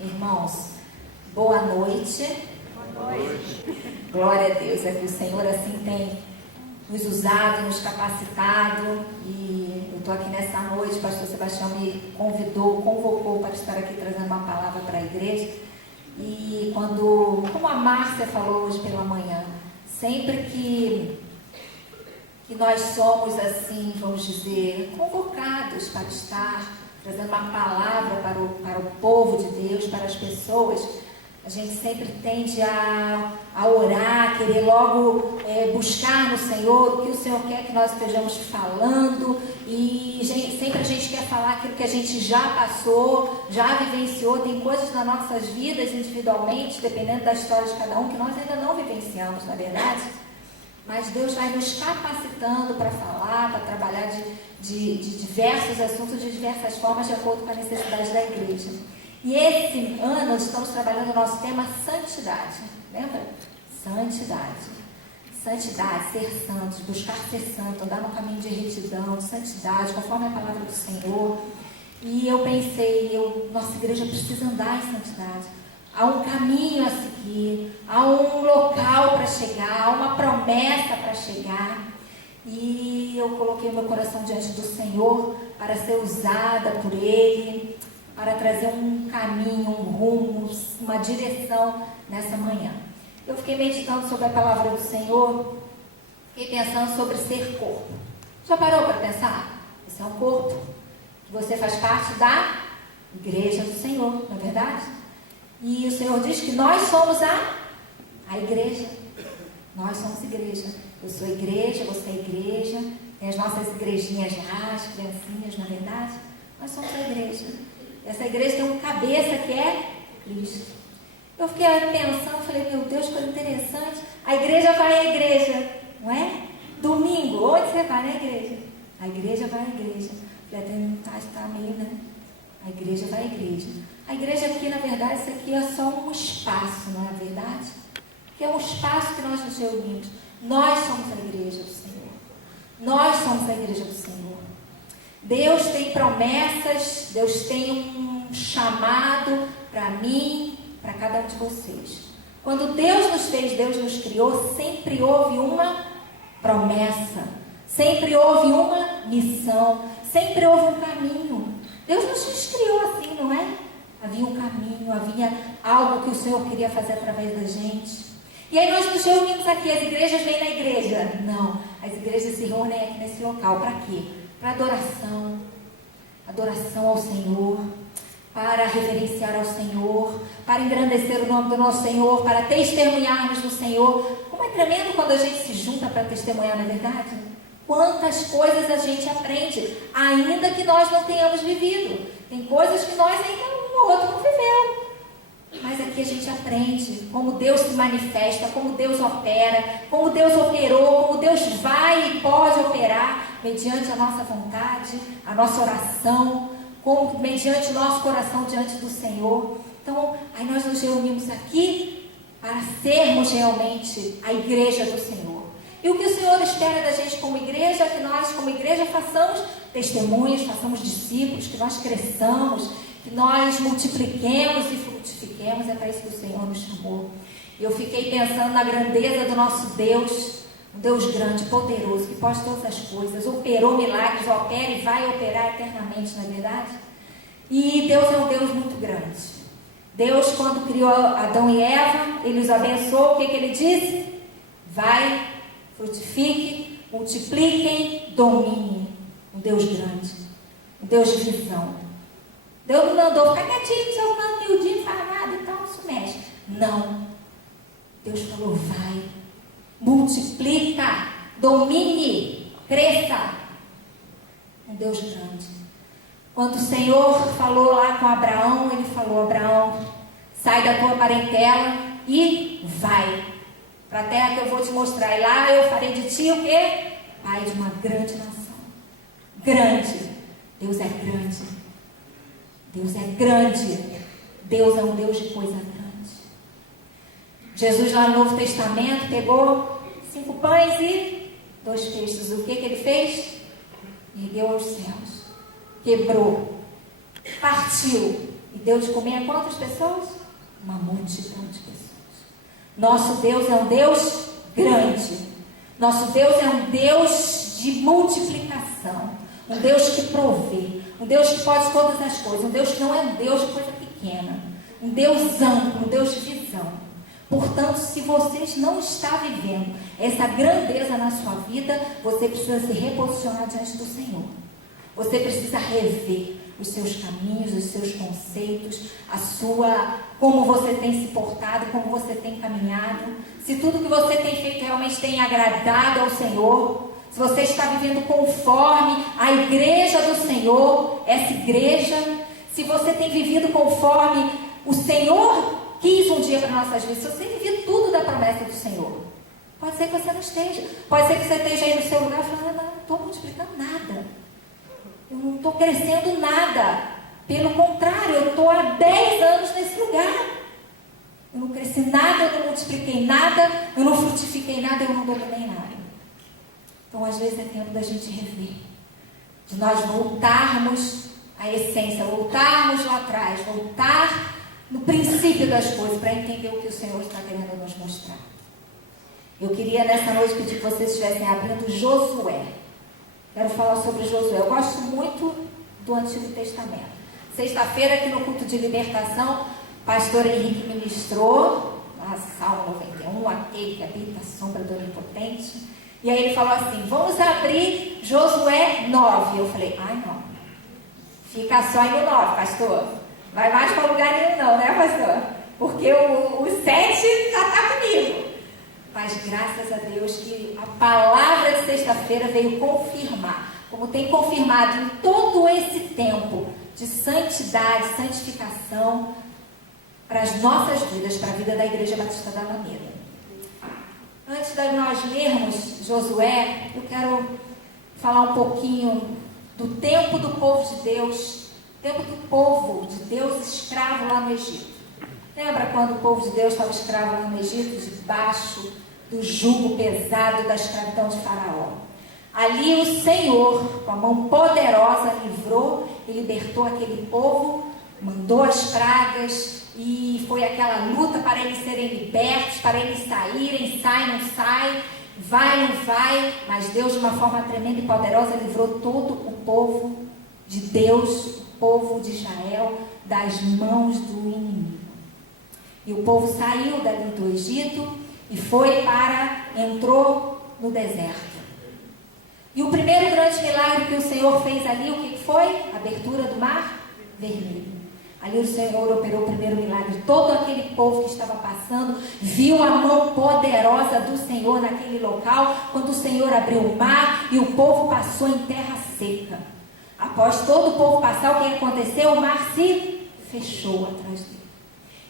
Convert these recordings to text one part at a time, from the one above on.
Irmãos, boa noite. Boa noite. Glória a Deus, é que o Senhor assim tem nos usado, nos capacitado. E eu estou aqui nessa noite, o pastor Sebastião me convocou para estar aqui trazendo uma palavra para a igreja. E como a Márcia falou hoje pela manhã, sempre que nós somos assim, vamos dizer, convocados para estar trazendo uma palavra para o povo de Deus, para as pessoas, a gente sempre tende a orar, querer logo buscar no Senhor o que o Senhor quer que nós estejamos falando, e sempre a gente quer falar aquilo que a gente já passou, já vivenciou. Tem coisas nas nossas vidas individualmente, dependendo da história de cada um, que nós ainda não vivenciamos, na verdade. Mas Deus vai nos capacitando para falar, para trabalhar de diversos assuntos, de diversas formas, de acordo com a necessidade da igreja. E esse ano nós estamos trabalhando o nosso tema santidade. Lembra? Santidade. Santidade, ser santos, buscar ser santo, andar no caminho de retidão, de santidade, conforme a palavra do Senhor. E eu pensei, nossa igreja precisa andar em santidade. Há um caminho a seguir, há um local para chegar, há uma promessa para chegar. E eu coloquei meu coração diante do Senhor para ser usada por Ele, para trazer um caminho, um rumo, uma direção nessa manhã. Eu fiquei meditando sobre a palavra do Senhor, fiquei pensando sobre ser corpo. Já parou para pensar? Você é um corpo, você faz parte da igreja do Senhor, não é verdade? E o Senhor diz que nós somos a igreja. Nós somos igreja. Eu sou igreja, você é igreja. Tem as nossas igrejinhas lá, as criancinhas, na verdade. Nós somos a igreja. Essa igreja tem um cabeça que é Cristo. Eu fiquei pensando, falei, meu Deus, que coisa interessante. A igreja vai à igreja, não é? Domingo, onde você vai na igreja? A igreja vai à igreja. Já está meio, né? A igreja vai à igreja. A igreja aqui, na verdade, isso aqui é só um espaço, não é verdade? Que é um espaço que nós nos reunimos. Nós somos a igreja do Senhor. Nós somos a igreja do Senhor. Deus tem promessas, Deus tem um chamado para mim, para cada um de vocês. Quando Deus nos fez, Deus nos criou, sempre houve uma promessa, sempre houve uma missão, sempre houve um caminho. Deus nos criou assim, não é? Havia um caminho, havia algo que o Senhor queria fazer através da gente. E aí nós nos reunimos aqui, as igrejas vêm na igreja. Não, as igrejas se reúnem aqui nesse local. Para quê? Para adoração. Adoração ao Senhor. Para reverenciar ao Senhor. Para engrandecer o nome do nosso Senhor. Para testemunharmos do Senhor. Como é tremendo quando a gente se junta para testemunhar, não é verdade? Quantas coisas a gente aprende, ainda que nós não tenhamos vivido. Tem coisas que nós ainda o outro não viveu. Mas aqui a gente aprende como Deus se manifesta, como Deus opera, como Deus operou, como Deus vai e pode operar mediante a nossa vontade, a nossa oração, como mediante o nosso coração diante do Senhor. Então, aí nós nos reunimos aqui para sermos realmente a igreja do Senhor. E o que o Senhor espera da gente como igreja é que nós, como igreja, façamos testemunhas, façamos discípulos, que nós cresçamos, que nós multipliquemos e frutifiquemos. É para isso que o Senhor nos chamou. E eu fiquei pensando na grandeza do nosso Deus, um Deus grande, poderoso, que pode todas as coisas, operou milagres, opera e vai operar eternamente, não é verdade? E Deus é um Deus muito grande. Deus, quando criou Adão e Eva, Ele os abençoou. O que Ele disse? Vai, frutifique, multipliquem, dominem. Um Deus grande, um Deus de visão. Deus não mandou ficar quietinho, seu canto, miudinho, não faz nada, então não se mexe. Não. Deus falou, vai, multiplica, domine, cresça. Um Deus grande. Quando o Senhor falou lá com Abraão, Ele falou, Abraão, sai da tua parentela e vai para a terra que eu vou te mostrar. E lá eu farei de ti o quê? Pai de uma grande nação. Grande. Deus é grande. Deus é grande. Deus é um Deus de coisa grande. Jesus lá no Novo Testamento pegou 5 pães e 2 peixes. O que Ele fez? Ergueu aos céus. Quebrou. Partiu. e deu de comer a quantas pessoas? Uma multidão de pessoas. Nosso Deus é um Deus grande. Nosso Deus é um Deus de multiplicação. Um Deus que provê. Um Deus que pode todas as coisas. Um Deus que não é um Deus de coisa pequena. Um Deus amplo, um Deus de visão. Portanto, se você não está vivendo essa grandeza na sua vida, você precisa se reposicionar diante do Senhor. Você precisa rever os seus caminhos, os seus conceitos, como você tem se portado, como você tem caminhado. Se tudo que você tem feito realmente tem agradado ao Senhor, se você está vivendo conforme a igreja do Senhor, essa igreja, se você tem vivido conforme o Senhor quis um dia para nossas vidas, se você tem vivido tudo da promessa do Senhor, pode ser que você não esteja. Pode ser que você esteja aí no seu lugar falando, não estou multiplicando nada. Eu não estou crescendo nada. Pelo contrário, eu estou há 10 anos nesse lugar. Eu não cresci nada, eu não multipliquei nada, eu não frutifiquei nada, eu não dominei nada. Então, às vezes, é tempo da gente rever. De nós voltarmos à essência, voltarmos lá atrás, voltar no princípio das coisas, para entender o que o Senhor está querendo nos mostrar. Eu queria, nessa noite, pedir que vocês estivessem abrindo Josué. Quero falar sobre Josué. Eu gosto muito do Antigo Testamento. Sexta-feira, aqui no culto de libertação, o pastor Henrique ministrou a Salmo 91, aquele que habita a sombra do Onipotente. E aí ele falou assim, vamos abrir Josué 9. Eu falei, ai não, fica só aí no 9, pastor. Vai mais para lugar nenhum não, né, pastor? Porque o 7 já está comigo. Mas graças a Deus que a palavra de sexta-feira veio confirmar, como tem confirmado em todo esse tempo de santidade, santificação para as nossas vidas, para a vida da Igreja Batista da Alameda. Antes de nós lermos Josué, eu quero falar um pouquinho do tempo do povo de Deus, tempo do povo de Deus escravo lá no Egito. Lembra quando o povo de Deus estava escravo lá no Egito, debaixo do jugo pesado da escravidão de Faraó? Ali o Senhor, com a mão poderosa, livrou e libertou aquele povo, mandou as pragas e foi aquela luta para eles serem libertos, para eles saírem, sai, não sai, vai, não vai, mas Deus de uma forma tremenda e poderosa livrou todo o povo de Deus, o povo de Israel, das mãos do inimigo. E o povo saiu dali do Egito e entrou no deserto. E o primeiro grande milagre que o Senhor fez ali, o que foi? A abertura do mar vermelho. Ali o Senhor operou o primeiro milagre. Todo aquele povo que estava passando viu a mão poderosa do Senhor naquele local, quando o Senhor abriu o mar e o povo passou em terra seca. Após todo o povo passar, o que aconteceu? O mar se fechou atrás dele.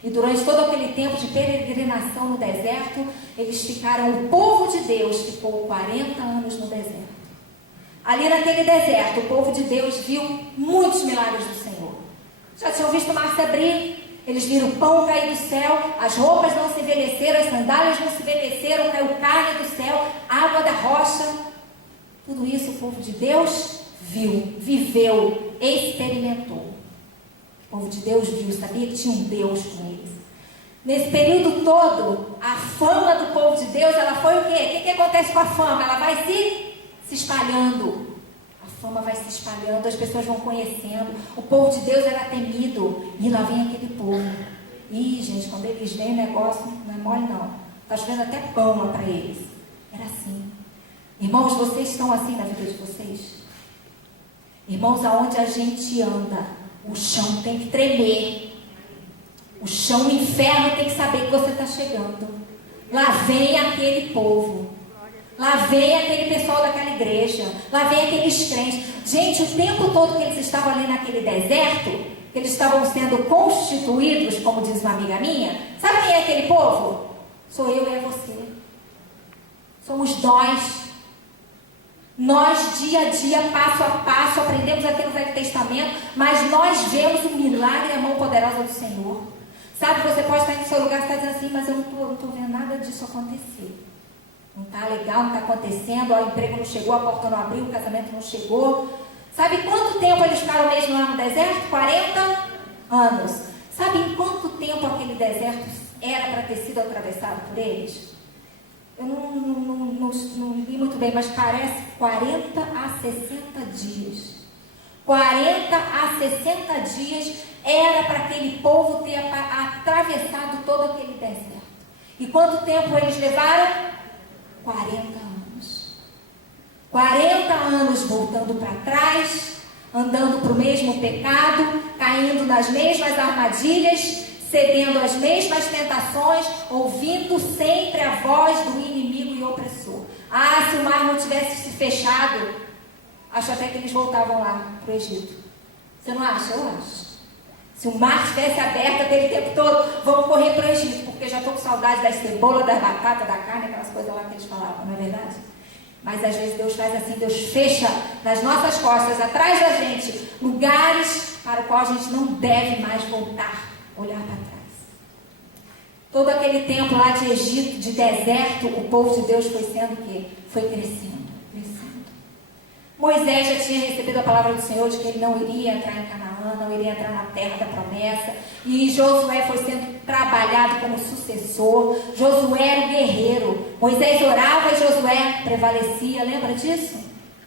E durante todo aquele tempo de peregrinação no deserto, eles ficaram, o povo de Deus ficou 40 anos no deserto. Ali naquele deserto, o povo de Deus viu muitos milagres do Senhor. Já tinham visto o mar se abrir, eles viram o pão cair do céu, as roupas não se envelheceram, as sandálias não se envelheceram, caiu carne do céu, água da rocha. Tudo isso o povo de Deus viu, viveu, experimentou. O povo de Deus viu, sabia que tinha um Deus com eles. Nesse período todo, a fama do povo de Deus, ela foi o quê? O que acontece com a fama? Ela vai se espalhando. A fama vai se espalhando, as pessoas vão conhecendo. O povo de Deus era temido. E lá vem aquele povo. Ih, gente, quando eles veem o negócio, não é mole não. Está chovendo até pão lá para eles. Era assim. Irmãos, vocês estão assim na vida de vocês? Irmãos, aonde a gente anda, o chão tem que tremer. O chão, o inferno tem que saber que você está chegando. Lá vem aquele povo. Lá vem aquele pessoal daquela igreja. Lá vem aqueles crentes. Gente, o tempo todo que eles estavam ali naquele deserto, que eles estavam sendo constituídos, como diz uma amiga minha, sabe quem é aquele povo? Sou eu e é você. Somos nós. Nós, dia a dia, passo a passo, aprendemos aqui no Velho Testamento, mas nós vemos o milagre e a mão poderosa do Senhor. Sabe, você pode estar em seu lugar e estar dizendo assim, mas eu não estou vendo nada disso acontecer. Não está legal, não está acontecendo, o emprego não chegou, a porta não abriu, o casamento não chegou. Sabe quanto tempo eles ficaram mesmo lá no deserto? 40 anos. Sabe em quanto tempo aquele deserto era para ter sido atravessado por eles? Eu não li muito bem, mas parece 40 a 60 dias. 40 a 60 dias era para aquele povo ter atravessado todo aquele deserto. E quanto tempo eles levaram? 40 anos. 40 anos voltando para trás, andando para o mesmo pecado, caindo nas mesmas armadilhas, cedendo às mesmas tentações, ouvindo sempre a voz do inimigo e opressor. Se o mar não tivesse se fechado, acho até que eles voltavam lá para o Egito. Você não acha? Eu acho. Se o mar tivesse aberto aquele tempo todo, vamos correr para o Egito, porque já estou com saudade das cebolas, das batatas, da carne, aquelas coisas lá que eles falavam, não é verdade? Mas às vezes Deus faz assim, Deus fecha nas nossas costas, atrás da gente, lugares para o qual a gente não deve mais voltar, olhar para trás. Todo aquele tempo lá de Egito, de deserto, o povo de Deus foi sendo o quê? Foi crescendo. Moisés já tinha recebido a palavra do Senhor de que ele não iria entrar em Canaã, não iria entrar na terra da promessa. E Josué foi sendo trabalhado como sucessor. Josué era um guerreiro. Moisés orava e Josué prevalecia. Lembra disso?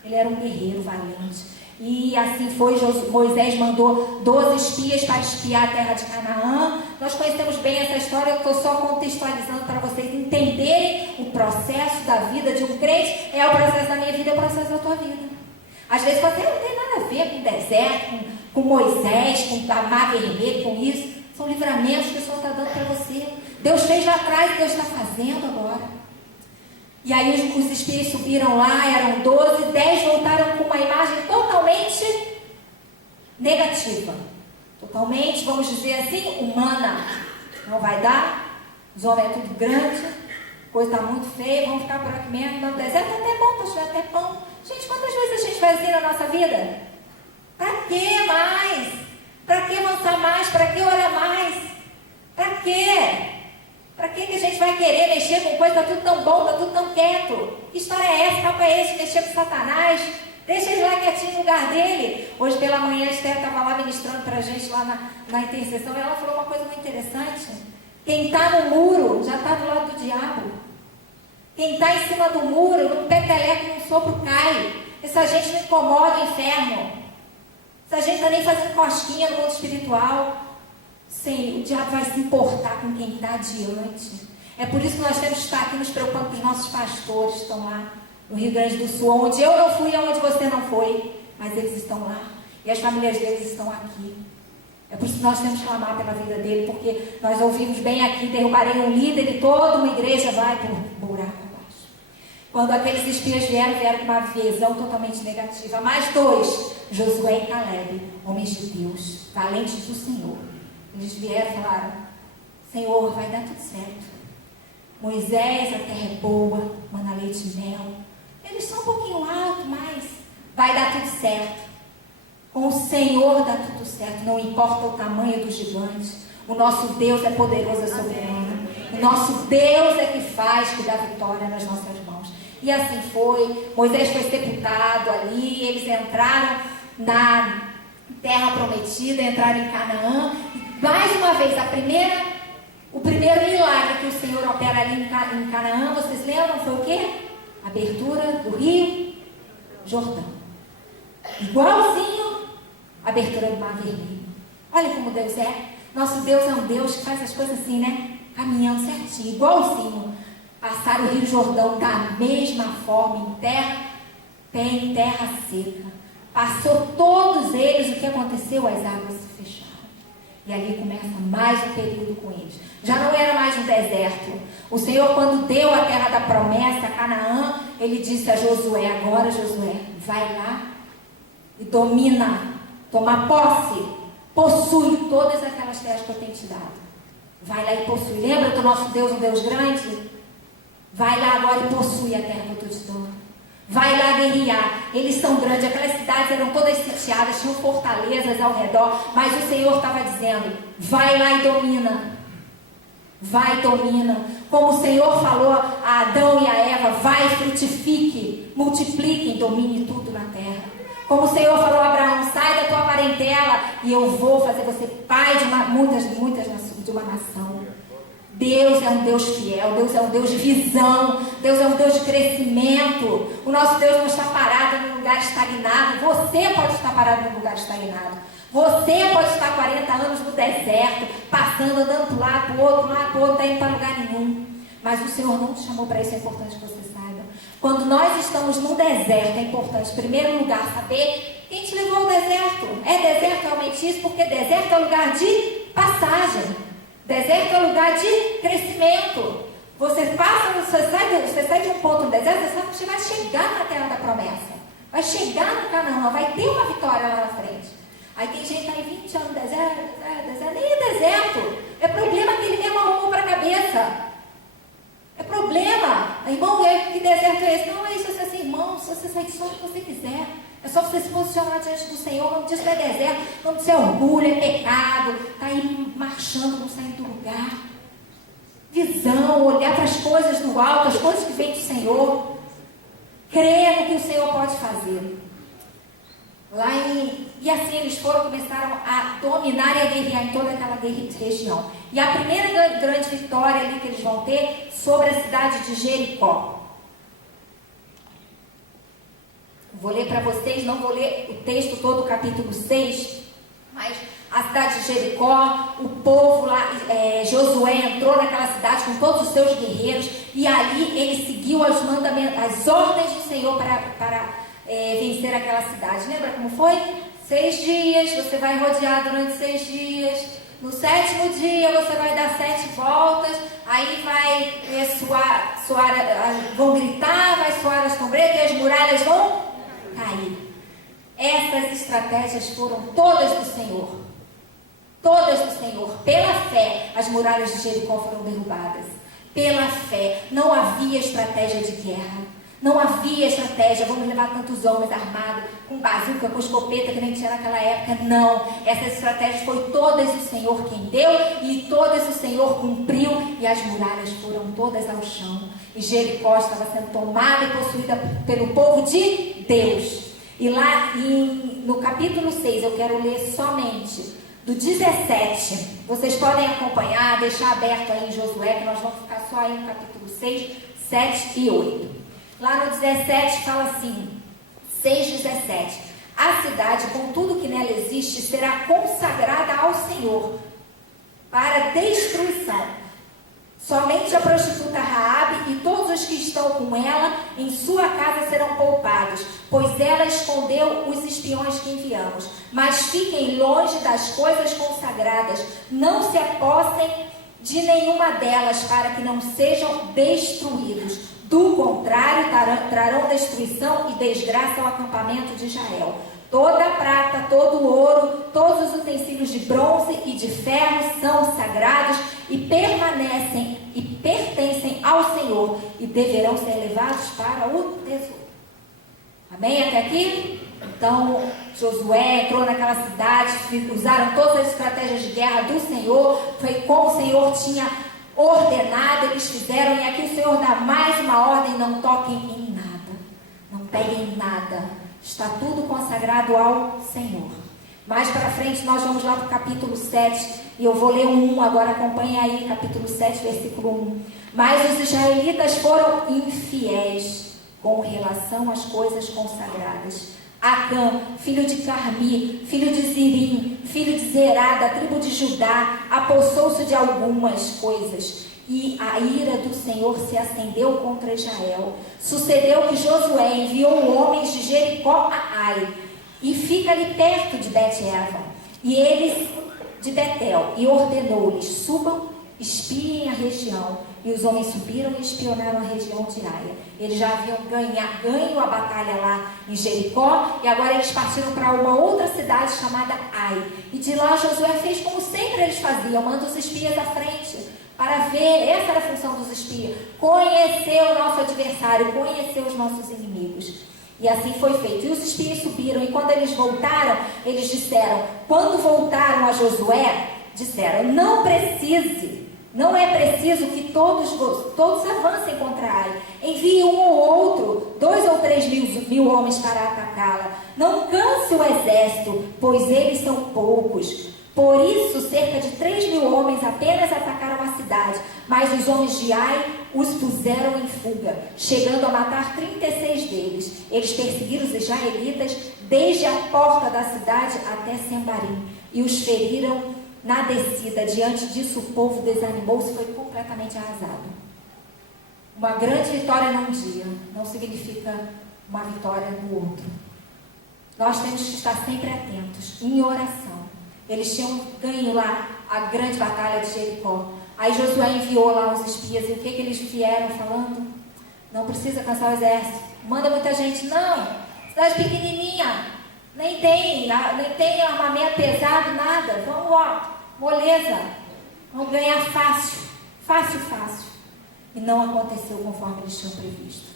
Ele era um guerreiro valente. E assim foi, Moisés mandou 12 espias para espiar a terra de Canaã. Nós conhecemos bem essa história, eu estou só contextualizando para vocês entenderem o processo da vida de um crente. É o processo da minha vida, é o processo da tua vida. Às vezes você não tem nada a ver com o deserto, com Moisés, com a mar vermelho, com isso. São livramentos que o Senhor está dando para você. Deus fez lá atrás e Deus está fazendo agora. E aí os espias subiram lá, eram 12, 10 voltaram com uma imagem totalmente negativa. Totalmente, vamos dizer assim, humana. Não vai dar, os homens é tudo grande, coisa está muito feia, vamos ficar por aqui mesmo. No deserto é até bom, está até pão. Gente, quantas vezes a gente faz assim na nossa vida? Para que mais? Para que avançar mais? Para que orar mais? Para quê? Para que a gente vai querer mexer com coisa, está tudo tão bom, está tudo tão quieto? Que história é essa? Papo é esse? Mexer com Satanás? Deixa ele lá quietinho no lugar dele. Hoje pela manhã a Esther estava lá ministrando para a gente lá na intercessão e ela falou uma coisa muito interessante. Quem está no muro já está do lado do diabo. Quem está em cima do muro, num peteleco, num sopro cai. Essa gente não incomoda o inferno. Essa gente está nem fazendo cosquinha no mundo espiritual. Sim, o diabo vai se importar com quem está adiante. É por isso que nós temos que estar aqui nos preocupando com os nossos pastores que estão lá no Rio Grande do Sul, onde eu não fui e onde você não foi, mas eles estão lá. E as famílias deles estão aqui. É por isso que nós temos que clamar pela vida dele, porque nós ouvimos bem aqui, derrubarei um líder e toda uma igreja vai por buraco abaixo. Quando aqueles espias vieram com uma visão totalmente negativa. Mais 2, Josué e Caleb, homens de Deus, valentes do Senhor. Eles vieram e falaram, Senhor, vai dar tudo certo. Moisés, a terra é boa, mana leite e mel. Eles são um pouquinho altos, mas vai dar tudo certo. Com o Senhor dá tudo certo, não importa o tamanho do gigante. O nosso Deus é poderoso, é soberano. O nosso Deus é que faz, que dá vitória nas nossas mãos. E assim foi. Moisés foi sepultado ali, eles entraram na terra prometida, entraram em Canaã. E mais uma vez, o primeiro milagre que o Senhor opera ali em Canaã, vocês lembram? Foi o quê? A abertura do rio Jordão. Igualzinho a abertura do Mar Vermelho. Olha como Deus é. Nosso Deus é um Deus que faz as coisas assim, né? Caminhando certinho, igualzinho. Passar o rio Jordão da mesma forma em terra seca. Passou todos eles, o que aconteceu? As águas se fecharam. E ali começa mais um período com eles. Já não era mais um deserto. O Senhor, quando deu a terra da promessa, a Canaã, ele disse a Josué, agora Josué, vai lá e domina, toma posse, possui todas aquelas terras que eu tenho te dado. Vai lá e possui. Lembra do nosso Deus, um Deus grande? Vai lá agora e possui a terra que eu estou te dando. Vai lá guerrear. Eles são grandes, aquelas cidades eram todas sitiadas, tinham fortalezas ao redor, mas o Senhor estava dizendo, vai lá e domina. Vai e domina. Como o Senhor falou a Adão e a Eva, vai, frutifique, multipliquem, domine tudo na terra. Como o Senhor falou a Abraão, sai da tua parentela e eu vou fazer você pai de uma nação. Deus é um Deus fiel, Deus é um Deus de visão, Deus é um Deus de crescimento. O nosso Deus não está parado num lugar estagnado. Você pode estar parado num lugar estagnado. Você pode estar 40 anos no deserto, passando, andando para um lado, para o outro, não está indo para lugar nenhum. Mas o Senhor não te chamou para isso, é importante que você saiba. Quando nós estamos no deserto, é importante, em primeiro lugar, saber quem te levou ao deserto. É deserto realmente isso? Porque deserto é lugar de passagem. Deserto é lugar de crescimento. Você sai de um ponto no deserto, você sabe que você vai chegar na terra da promessa. Vai chegar no Canaã, vai ter uma vitória lá na frente. Aí tem gente que está aí 20 anos no deserto, nem é deserto. É problema que ele mesmo arrumou para a cabeça. É problema. Irmão, que deserto é esse? Não é isso, assim, irmão, se você sair só o que você quiser. É só você se posicionar diante do Senhor. O nome disso não é deserto, o nome disso é orgulho, é pecado. Está aí marchando, não saindo do lugar. Visão, olhar para as coisas do alto, as coisas que vêm do Senhor. Crer no que o Senhor pode fazer. E assim eles começaram a dominar e a guerrear em toda aquela região. E a primeira grande vitória ali que eles vão ter sobre a cidade de Jericó. Vou ler para vocês, não vou ler o texto todo, capítulo 6, mas a cidade de Jericó, o povo lá, Josué entrou naquela cidade com todos os seus guerreiros, e ali ele seguiu as ordens do Senhor para vencer aquela cidade. Lembra como foi? 6 dias, você vai rodear durante 6 dias. No 7º dia você vai dar 7 voltas. Aí vai vão gritar, vai soar as trombetas e as muralhas vão cair. Essas estratégias foram todas do Senhor. Todas do Senhor. Pela fé, as muralhas de Jericó foram derrubadas. Pela fé, não havia estratégia de guerra. Não havia estratégia, vamos levar tantos homens armados, com bazuca, com escopeta, que nem tinha naquela época. Não, essas estratégias foi todas o Senhor quem deu, e todas o Senhor cumpriu, e as muralhas foram todas ao chão. E Jericó estava sendo tomada e possuída pelo povo de Deus. E lá no capítulo 6, eu quero ler somente do 17. Vocês podem acompanhar, deixar aberto aí em Josué, que nós vamos ficar só aí no capítulo 6, 7 e 8. Lá no 17 fala assim, 6:17. A cidade, com tudo que nela existe, será consagrada ao Senhor para destruição. Somente a prostituta Raabe e todos os que estão com ela em sua casa serão poupados, pois ela escondeu os espiões que enviamos. Mas fiquem longe das coisas consagradas, não se apossem de nenhuma delas, para que não sejam destruídos. Do contrário, trarão destruição e desgraça ao acampamento de Israel. Toda a prata, todo o ouro, todos os utensílios de bronze e de ferro são sagrados e pertencem ao Senhor e deverão ser levados para o tesouro. Amém? Até aqui? Então, Josué entrou naquela cidade, usaram todas as estratégias de guerra do Senhor, foi como o Senhor tinha ordenado, eles fizeram, e aqui o Senhor dá mais uma ordem: não toquem em nada, não peguem nada, está tudo consagrado ao Senhor. Mais para frente nós vamos lá para o capítulo 7, e eu vou ler o 1, agora acompanhe aí, capítulo 7, versículo 1. Mas os israelitas foram infiéis com relação às coisas consagradas. Acã, filho de Carmi, filho de Zirim, filho de Zerá, da tribo de Judá, apossou-se de algumas coisas, e a ira do Senhor se acendeu contra Israel. Sucedeu que Josué enviou homens de Jericó a Ai, e fica ali perto de Bet-Evan, e eles de Betel, e ordenou-lhes: subam, espiem a região. E os homens subiram e espionaram a região de Aia. Eles já haviam ganho a batalha lá em Jericó, e agora eles partiram para uma outra cidade chamada Ai. E de lá Josué fez como sempre eles faziam: manda os espias à frente para ver. Essa era a função dos espias: conhecer o nosso adversário, conhecer os nossos inimigos. E assim foi feito. E os espias subiram, e quando eles voltaram, eles disseram, quando voltaram a Josué, disseram: não precise Não é preciso que todos avancem contra Ai. Envie um ou outro, 2 ou 3 mil homens para atacá-la. Não canse o exército, pois eles são poucos. Por isso, cerca de 3.000 homens apenas atacaram a cidade, mas os homens de Ai os puseram em fuga, chegando a matar 36 deles. Eles perseguiram os israelitas desde a porta da cidade até Sembarim e os feriram na descida. Diante disso, o povo desanimou-se e foi completamente arrasado. Uma grande vitória num dia não significa uma vitória no outro. Nós temos que estar sempre atentos, em oração. Eles tinham ganho lá a grande batalha de Jericó. Aí Josué enviou lá os espias. E o que eles vieram falando? Não precisa cansar o exército. Manda muita gente. Não, cidade pequenininha. Nem tem armamento pesado, nada. Vamos lá, moleza. Vamos ganhar fácil. Fácil. E não aconteceu conforme eles tinham previsto.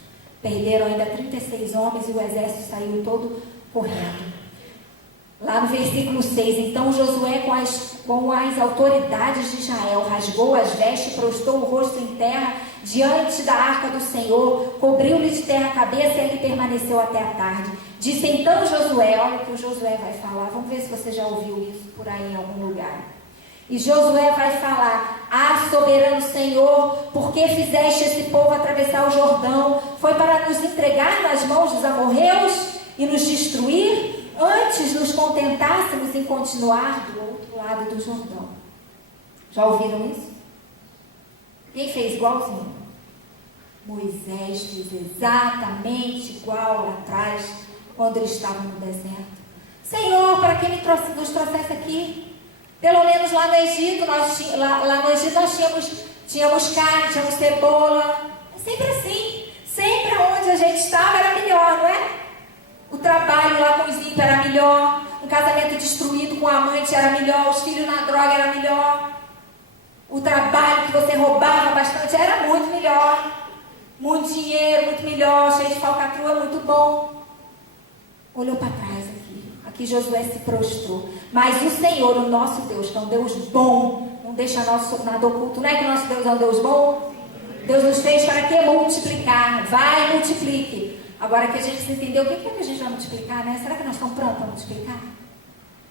Perderam ainda 36 homens e o exército saiu todo correndo. Lá no versículo 6, então Josué com as autoridades de Israel rasgou as vestes, prostou o rosto em terra diante da arca do Senhor, cobriu-lhe de terra a cabeça e ali permaneceu até a tarde. Disse então Josué, olha o que o Josué vai falar, vamos ver se você já ouviu isso por aí em algum lugar. E Josué vai falar: ah, soberano Senhor, por que fizeste esse povo atravessar o Jordão? Foi para nos entregar nas mãos dos amorreus e nos destruir? Antes nos contentássemos em continuar do outro lado do Jordão. Já ouviram isso? Quem fez igualzinho? Moisés fez exatamente igual lá atrás, quando eles estavam no deserto. Senhor, para que nos trouxesse aqui? Pelo menos lá no Egito, lá no Egito nós tínhamos carne, tínhamos cebola. É sempre assim. Sempre onde a gente estava era melhor, não é? O trabalho lá com os ímpios era melhor. Um casamento destruído com a amante era melhor. Os filhos na droga era melhor. O trabalho que você roubava bastante era muito melhor. Muito dinheiro, muito melhor. Cheio de falcatrua, muito bom. Olhou para trás aqui. Aqui Josué se prostrou. Mas o Senhor, o nosso Deus, que é um Deus bom, não deixa nada oculto. Não é que o nosso Deus é um Deus bom? Deus nos fez para que multiplicar. Vai, multiplique. Agora que a gente entendeu o que é que a gente vai multiplicar, né? Será que nós estamos prontos para multiplicar?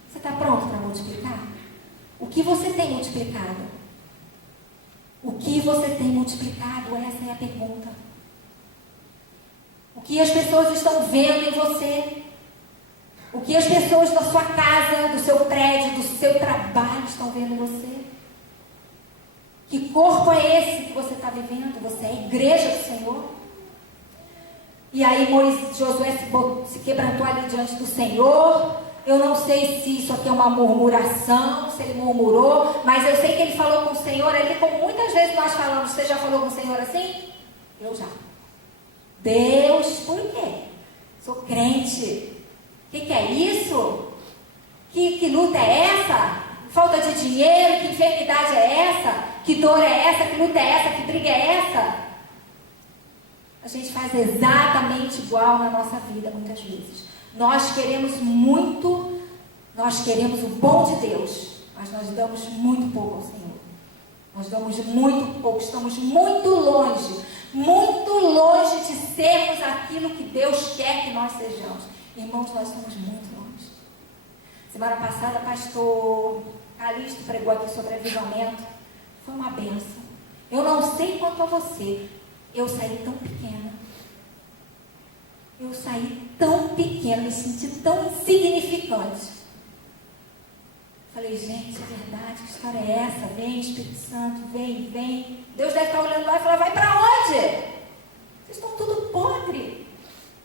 Você está pronto para multiplicar? O que você tem multiplicado? O que você tem multiplicado? Essa é a pergunta. O que as pessoas estão vendo em você? O que as pessoas da sua casa, do seu prédio, do seu trabalho estão vendo em você? Que corpo é esse que você está vivendo? Você é a igreja do Senhor? E aí Josué se quebrantou ali diante do Senhor. Eu não sei se isso aqui é uma murmuração, se ele murmurou, mas eu sei que ele falou com o Senhor ali, como muitas vezes nós falamos. Você já falou com o Senhor assim? Eu já. Deus, por quê? Sou crente. O que é isso? Que luta é essa? Falta de dinheiro? Que enfermidade é essa? Que dor é essa? Que luta é essa? Que briga é essa? A gente faz exatamente igual na nossa vida muitas vezes. Nós queremos muito, nós queremos o bom de Deus, mas nós damos muito pouco ao Senhor. Nós damos muito pouco, estamos muito longe de sermos aquilo que Deus quer que nós sejamos. Irmãos, nós estamos muito longe. Semana passada, pastor Calixto pregou aqui sobre avivamento. Foi uma bênção. Eu não sei quanto a você, eu saí tão pequena. Me senti tão insignificante. Falei, gente, é verdade, que história é essa? Vem, Espírito Santo, vem. Deus deve estar olhando lá e falar, vai para onde? Vocês estão tudo podre.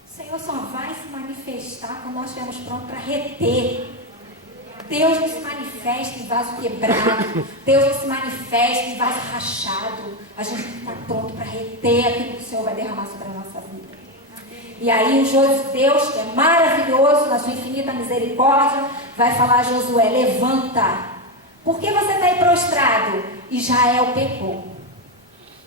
O Senhor só vai se manifestar quando nós estivermos prontos para reter. Deus não se manifesta em vaso quebrado. Deus não se manifesta em vaso rachado. A gente tem que estar pronto para reter aquilo que o Senhor vai derramar sobre a nossa vida. E aí o Deus, que é maravilhoso, na sua infinita misericórdia, vai falar a Josué, levanta. Por que você está aí prostrado? Israel pecou.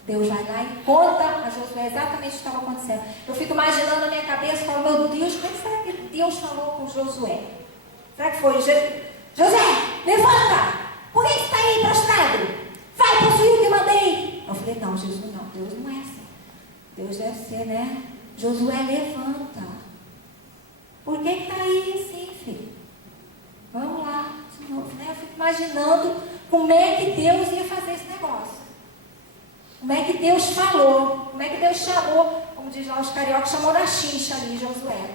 Deus vai lá e conta a Josué exatamente o que estava acontecendo. Eu fico imaginando na minha cabeça, falo, meu Deus, como será que Deus falou com Josué? Será que foi José, levanta! Por que você está aí prostrado? Vai possuir o que Deus deve ser, né? Josué, levanta. Por que está aí assim, filho? Vamos lá, de novo, né? Eu fico imaginando como é que Deus ia fazer esse negócio. Como é que Deus falou, como é que Deus chamou, como diz lá os cariocas, chamou na chincha ali Josué.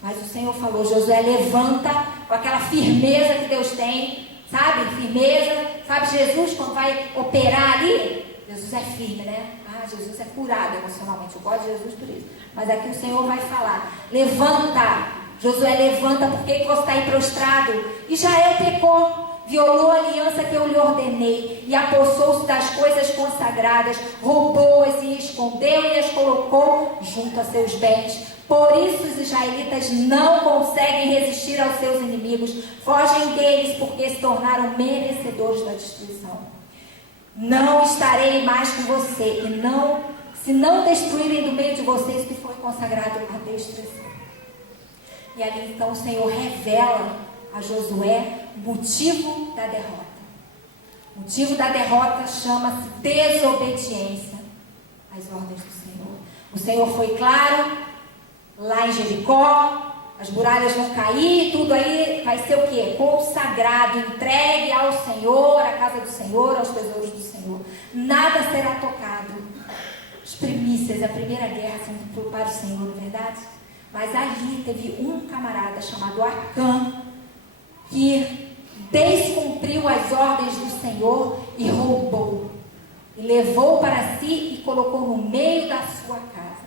Mas o Senhor falou, Josué, levanta com aquela firmeza que Deus tem, sabe? Firmeza, sabe Jesus quando vai operar ali? Jesus é firme, né? Jesus é curado emocionalmente, eu gosto de Jesus por isso. Mas aqui o Senhor vai falar, levanta, Josué, levanta, por que você está aí prostrado? Israel pecou. Violou a aliança que eu lhe ordenei e apossou-se das coisas consagradas, roubou-as e escondeu e as colocou junto a seus bens. Por isso os israelitas não conseguem resistir aos seus inimigos, fogem deles porque se tornaram merecedores da destruição. Não estarei mais com você e se não destruírem do meio de vocês o que foi consagrado à destruição. E ali então o Senhor revela a Josué o motivo da derrota. O motivo da derrota chama-se desobediência às ordens do Senhor. O Senhor foi claro, lá em Jericó, as muralhas vão cair, tudo aí vai ser o quê? Consagrado, entregue ao Senhor, à casa do Senhor, aos tesouros do Senhor. Nada será tocado. As primícias, a primeira guerra sendo para o Senhor, não é verdade? Mas ali teve um camarada chamado Acã, que descumpriu as ordens do Senhor e roubou. E levou para si e colocou no meio da sua casa.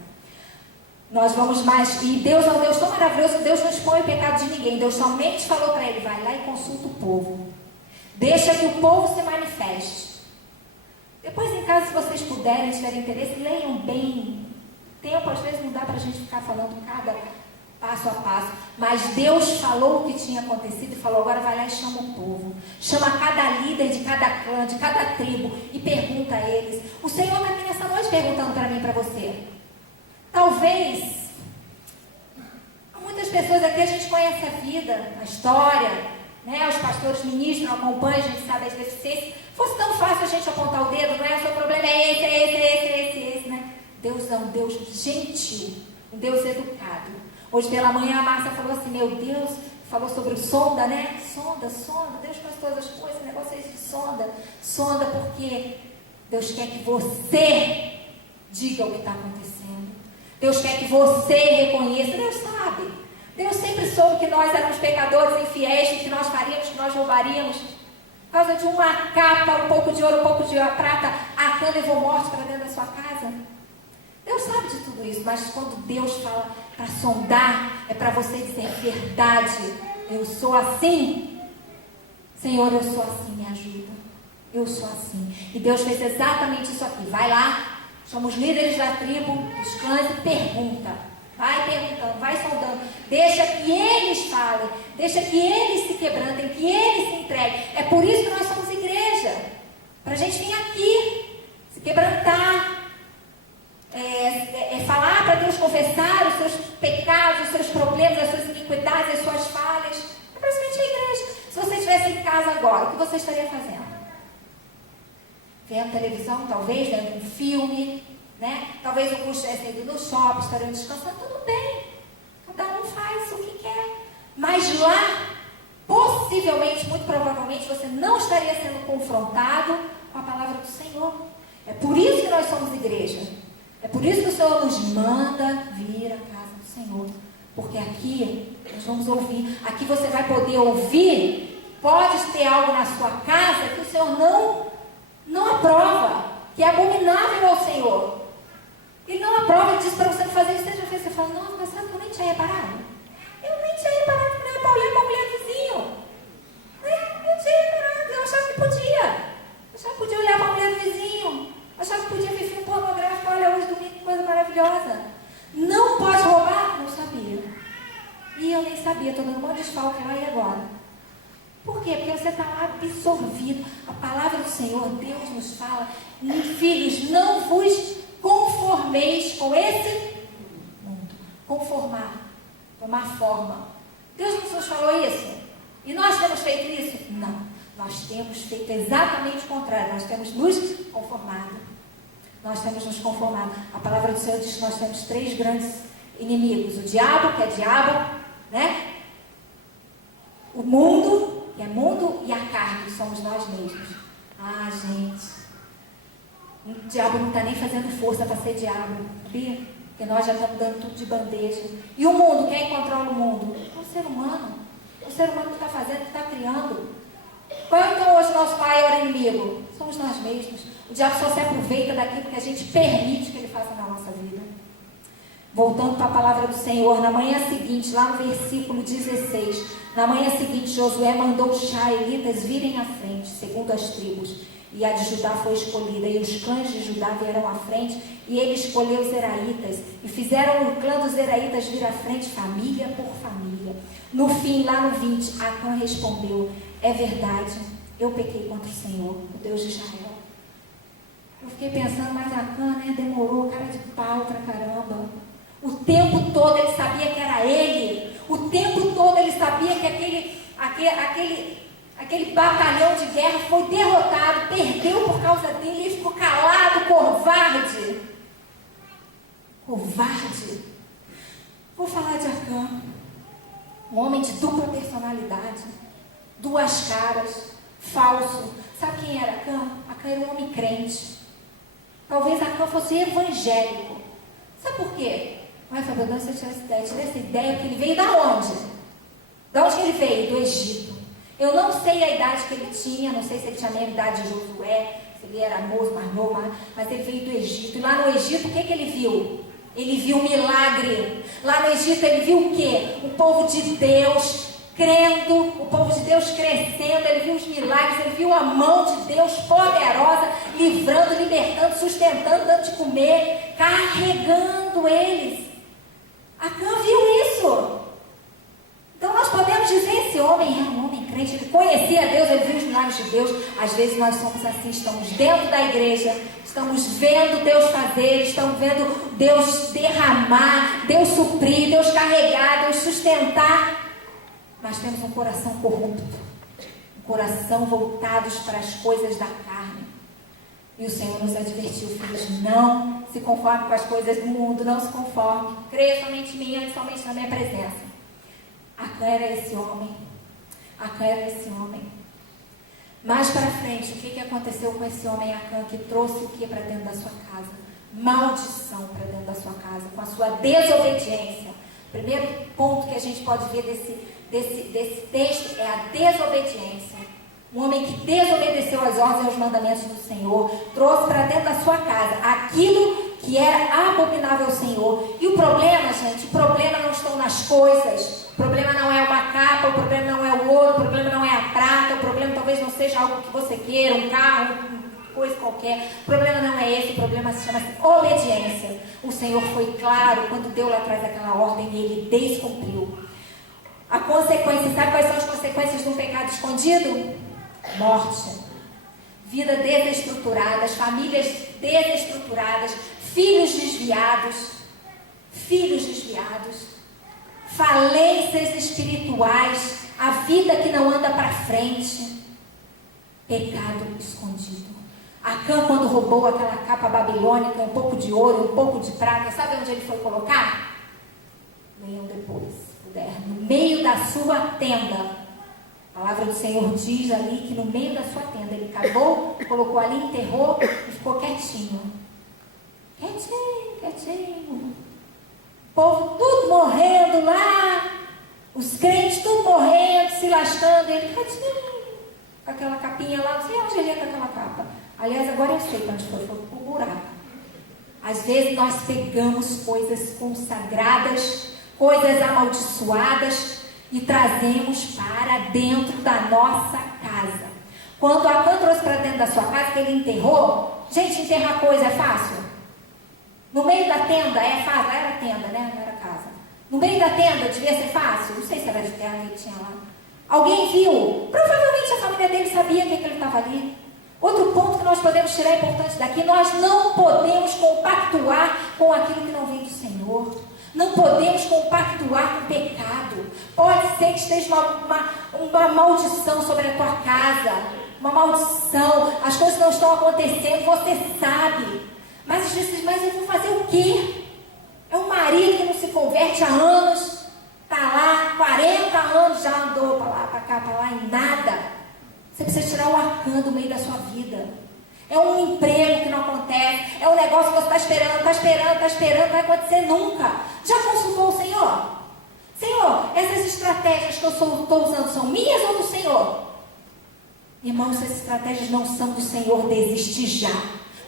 Nós vamos mais, e Deus é um Deus tão maravilhoso, Deus não expõe o pecado de ninguém. Deus somente falou para ele, vai lá e consulta o povo. Deixa que o povo se manifeste. Depois em casa, se vocês puderem, tiverem interesse, leiam bem. Tempo às vezes não dá para a gente ficar falando cada passo a passo, mas Deus falou o que tinha acontecido e falou, agora vai lá e chama o povo, chama cada líder de cada clã, de cada tribo e pergunta a eles. O Senhor está aqui nessa noite perguntando para mim e para você. Talvez muitas pessoas aqui a gente conhece a vida, a história, né? Os pastores ministram, acompanham, a gente sabe as deficiências. Fosse tão fácil a gente apontar o dedo, não é? O seu problema é esse, né? Deus é um Deus gentil, um Deus educado. Hoje pela manhã a Márcia falou assim, meu Deus, falou sobre o sonda, né? Sonda, Deus faz todas as coisas, o negócio é esse de sonda porque Deus quer que você diga o que está acontecendo. Deus quer que você reconheça, Deus sabe. Deus sempre soube que nós éramos pecadores infiéis, que nós faríamos, que nós roubaríamos. Por causa de uma capa, um pouco de ouro, um pouco de prata, Acã levou morte para dentro da sua casa. Deus sabe de tudo isso, mas quando Deus fala para sondar, é para você dizer, verdade, eu sou assim. Senhor, eu sou assim, me ajuda. Eu sou assim. E Deus fez exatamente isso aqui. Vai lá, somos líderes da tribo, dos clãs, e pergunta. Vai perguntando, vai sondando. Deixa que eles falem, deixa que eles se quebrantem, que eles se entreguem. É por isso que nós somos igreja. Para a gente vir aqui, se quebrantar. Falar para Deus, confessar os seus pecados, os seus problemas, as suas iniquidades, as suas falhas. É para isso que a gente é igreja. Se você estivesse em casa agora, o que você estaria fazendo? Vendo televisão, talvez, vendo um filme, né? Talvez alguns estivessem indo no shopping, estariam descansando, tudo bem. Cada um faz o que quer. Mas lá, possivelmente, muito provavelmente, você não estaria sendo confrontado com a palavra do Senhor. É por isso que nós somos igreja. É por isso que o Senhor nos manda vir à casa do Senhor. Porque aqui nós vamos ouvir. Aqui você vai poder ouvir. Pode ter algo na sua casa que o Senhor não aprova. Que é abominável ao Senhor. Ele não aprova, ele diz para você fazer isso. Você fala, nossa, mas sabe que eu nem tinha reparado? Eu nem tinha reparado que não era para olhar para a mulher do vizinho. Eu tinha reparado, eu achava que podia. Eu achava que podia olhar para a mulher do vizinho. Eu achava que podia ver filme pornográfico. Olha, hoje domingo, que coisa maravilhosa. Não pode roubar? Não sabia. E eu nem sabia, estou dando um monte de desfalque lá e agora. Por quê? Porque você está lá absorvido. A palavra do Senhor, Deus nos fala, filhos, não vos conformeis com esse mundo. Conformar, tomar forma. Deus não nos falou isso? E nós temos feito isso? Não. Nós temos feito exatamente o contrário. Nós temos nos conformado. nós temos nos conformado. A palavra do Senhor diz que nós temos 3 grandes inimigos. O diabo, que é diabo, né? O mundo, que é mundo, e a carne, que somos nós mesmos. Ah, gente, o diabo não está nem fazendo força para ser diabo, sabia? Porque nós já estamos dando tudo de bandeja. E o mundo, quem controla o mundo? É o ser humano. É o ser humano que está fazendo, que está criando. Qual é então hoje o nosso maior inimigo? Somos nós mesmos. O diabo só se aproveita daquilo que a gente permite que ele faça na nossa vida. Voltando para a palavra do Senhor, na manhã seguinte, lá no versículo 16, na manhã seguinte Josué mandou os israelitas virem à frente, segundo as tribos, e a de Judá foi escolhida, e os clãs de Judá vieram à frente, e ele escolheu os Zeraitas, e fizeram o clã dos Zeraitas vir à frente, família por família. No fim, lá no 20, Acã respondeu: é verdade, eu pequei contra o Senhor, o Deus de Israel. Eu fiquei pensando, mas Acã, né, demorou, cara de pau pra caramba. O tempo todo ele sabia que era ele. O tempo todo ele sabia que aquele batalhão de guerra foi derrotado, perdeu por causa dele, ele ficou calado, covarde. Covarde. Vou falar de Acã. Um homem de dupla personalidade, 2 caras, falso. Sabe quem era Acã? Acã era um homem crente. Talvez Acã fosse evangélico. Sabe por quê? Mas Fabio, não sei se eu tive essa ideia, que ele veio da onde? Da onde que ele veio? Do Egito. Eu não sei a idade que ele tinha, não sei se ele tinha a mesma idade de Josué, se ele era moço, mais novo, mas ele veio do Egito. E lá no Egito, o que ele viu? Ele viu um milagre. Lá no Egito ele viu o quê? O povo de Deus crendo, o povo de Deus crescendo, ele viu os milagres, ele viu a mão de Deus poderosa, livrando, libertando, sustentando, dando de comer, carregando eles. Acã viu isso. Então nós podemos dizer, esse homem era um homem crente, ele conhecia Deus, ele viu os milagres de Deus. Às vezes nós somos assim, estamos dentro da igreja, estamos vendo Deus fazer, estamos vendo Deus derramar, Deus suprir, Deus carregar, Deus sustentar. Nós temos um coração corrupto, um coração voltados para as coisas da carne. E o Senhor nos advertiu, filhos, não se conforme com as coisas do mundo, não se conforme, creia somente em mim, somente na minha presença. Acã era esse homem. Acã era esse homem. Mais para frente, o que aconteceu com esse homem Acã, que trouxe o que para dentro da sua casa? Maldição para dentro da sua casa, com a sua desobediência. O primeiro ponto que a gente pode ver desse texto é a desobediência. Um homem que desobedeceu às ordens e aos mandamentos do Senhor, trouxe para dentro da sua casa aquilo que era abominável ao Senhor. E o problema, gente, o problema não estão nas coisas. O problema não é uma capa, o problema não é o ouro, o problema não é a prata, o problema talvez não seja algo que você queira, um carro, coisa qualquer. O problema não é esse, o problema se chama obediência. O Senhor foi claro quando deu lá atrás aquela ordem e ele descumpriu. A consequência, sabe quais são as consequências de um pecado escondido? Morte. Vida desestruturada, famílias desestruturadas, filhos desviados, falências espirituais, a vida que não anda para frente, pecado escondido. Acã, quando roubou aquela capa babilônica, um pouco de ouro, um pouco de prata, sabe onde ele foi colocar? Leiam depois, puder, no meio da sua tenda. A palavra do Senhor diz ali que no meio da sua tenda ele cavou, colocou ali, enterrou e ficou quietinho. Quietinho. O povo tudo morrendo lá, os crentes tudo morrendo, se lascando, ele quietinho, com aquela capinha lá, não sei onde ele ia com aquela capa. Aliás, agora eu sei para onde foi pro buraco. Às vezes nós pegamos coisas consagradas, coisas amaldiçoadas e trazemos para dentro da nossa casa. Quando Acã trouxe para dentro da sua casa, que ele enterrou, gente, enterrar coisa é fácil? No meio da tenda é fácil? Era tenda, né? Não era casa. No meio da tenda devia ser fácil? Não sei se era de terra que ele tinha lá. Alguém viu? Provavelmente a família dele sabia que ele estava ali. Outro ponto que nós podemos tirar importante daqui: nós não podemos compactuar com aquilo que não vem do Senhor. Não podemos compactuar com o pecado. Pode ser que esteja uma maldição sobre a tua casa. Uma maldição. As coisas não estão acontecendo, você sabe. Mas às vezes, mas eu vou fazer o quê? É um marido que não se converte há anos, está lá, 40 anos, já andou para lá, para cá, para lá, e nada. Você precisa tirar o Acã do meio da sua vida. É um emprego que não acontece, é um negócio que você está esperando, não vai acontecer nunca. Já consultou o Senhor? Senhor, essas estratégias que eu estou usando são minhas ou do Senhor? Irmãos, se essas estratégias não são do Senhor, desiste já.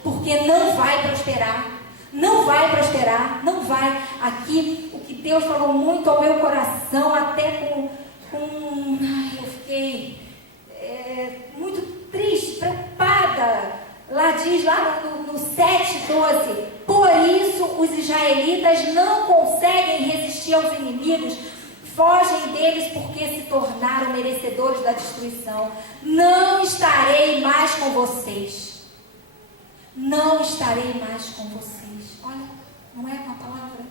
Porque não vai prosperar. Não vai prosperar. Não vai. Aqui, o que Deus falou muito ao meu coração, até eu fiquei muito triste, preocupada. Lá diz, lá no 7:12, por isso os israelitas não conseguem resistir aos inimigos, fogem deles porque se tornaram merecedores da destruição. Não estarei mais com vocês. Não estarei mais com vocês. Olha, não é com a palavra?